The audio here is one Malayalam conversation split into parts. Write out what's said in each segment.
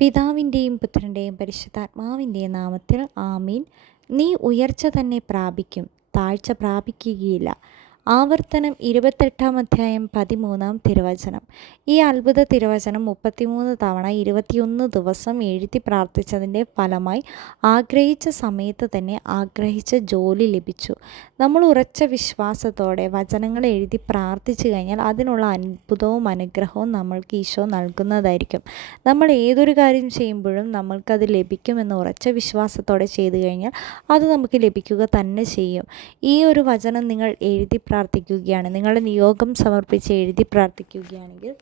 പിതാവിന്റെയും പുത്രന്റെയും പരിശുദ്ധാത്മാവിന്റെയും നാമത്തിൽ ആമീൻ. നീ ഉയർച്ച തന്നെ പ്രാപിക്കും താഴ്ച പ്രാപിക്കുകയില്ല. ആവർത്തനം ഇരുപത്തെട്ടാം അധ്യായം പതിമൂന്നാം തിരുവചനം. ഈ അത്ഭുത തിരുവചനം മുപ്പത്തിമൂന്ന് തവണ ഇരുപത്തിയൊന്ന് ദിവസം എഴുതി പ്രാർത്ഥിച്ചതിന്റെ ഫലമായി ആഗ്രഹിച്ച സമയത്ത് തന്നെ ആഗ്രഹിച്ച ജോലി ലഭിച്ചു. നമ്മൾ ഉറച്ച വിശ്വാസത്തോടെ വചനങ്ങൾ എഴുതി പ്രാർത്ഥിച്ചു കഴിഞ്ഞാൽ അതിനുള്ള അത്ഭുതവും അനുഗ്രഹവും നമ്മൾക്ക് ഈശോ നൽകുന്നതായിരിക്കും. നമ്മൾ ഏതൊരു കാര്യം ചെയ്യുമ്പോഴും നമ്മൾക്കത് ലഭിക്കുമെന്ന് ഉറച്ച വിശ്വാസത്തോടെ ചെയ്തു കഴിഞ്ഞാൽ അത് നമുക്ക് ലഭിക്കുക തന്നെ ചെയ്യും. ഈ ഒരു വചനം നിങ്ങൾ എഴുതി പ്രാർത്ഥിക്കുകയാണ്. നിങ്ങളുടെ നിയോഗം സമർപ്പിച്ച് എഴുതി പ്രാർത്ഥിക്കുകയാണെങ്കിൽ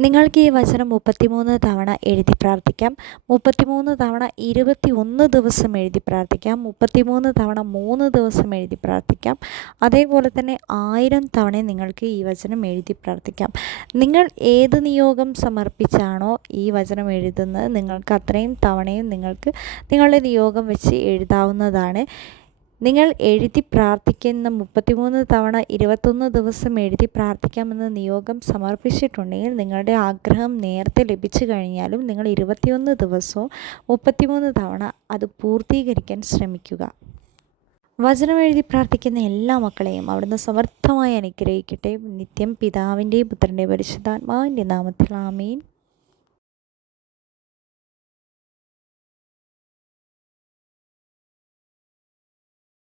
നിങ്ങൾക്ക് ഈ വചനം മുപ്പത്തിമൂന്ന് തവണ എഴുതി പ്രാർത്ഥിക്കാം. മുപ്പത്തിമൂന്ന് തവണ ഇരുപത്തി ഒന്ന് ദിവസം എഴുതി പ്രാർത്ഥിക്കാം. മുപ്പത്തിമൂന്ന് തവണ മൂന്ന് ദിവസം എഴുതി പ്രാർത്ഥിക്കാം. അതേപോലെ തന്നെ ആയിരം തവണ നിങ്ങൾക്ക് ഈ വചനം എഴുതി പ്രാർത്ഥിക്കാം. നിങ്ങൾ ഏത് നിയോഗം സമർപ്പിച്ചാണോ ഈ വചനം എഴുതുന്നത് നിങ്ങൾക്ക് അത്രയും തവണയും നിങ്ങൾക്ക് നിങ്ങളുടെ നിയോഗം വെച്ച് എഴുതാവുന്നതാണ്. നിങ്ങൾ എഴുതി പ്രാർത്ഥിക്കുന്ന മുപ്പത്തിമൂന്ന് തവണ ഇരുപത്തൊന്ന് ദിവസം എഴുതി പ്രാർത്ഥിക്കാമെന്ന നിയോഗം സമർപ്പിച്ചിട്ടുണ്ടെങ്കിൽ നിങ്ങളുടെ ആഗ്രഹം നേരത്തെ ലഭിച്ചു കഴിഞ്ഞാലും നിങ്ങൾ ഇരുപത്തിയൊന്ന് ദിവസവും മുപ്പത്തിമൂന്ന് തവണ അത് പൂർത്തീകരിക്കാൻ ശ്രമിക്കുക. വചനം എഴുതി പ്രാർത്ഥിക്കുന്ന എല്ലാ മക്കളെയും അവിടുന്ന് സമർത്ഥമായി അനുഗ്രഹിക്കട്ടെ. നിത്യം പിതാവിന്റെയും പുത്രന്റെയും പരിശുദ്ധാത്മാവിന്റെ നാമത്തിൽ ആമീൻ.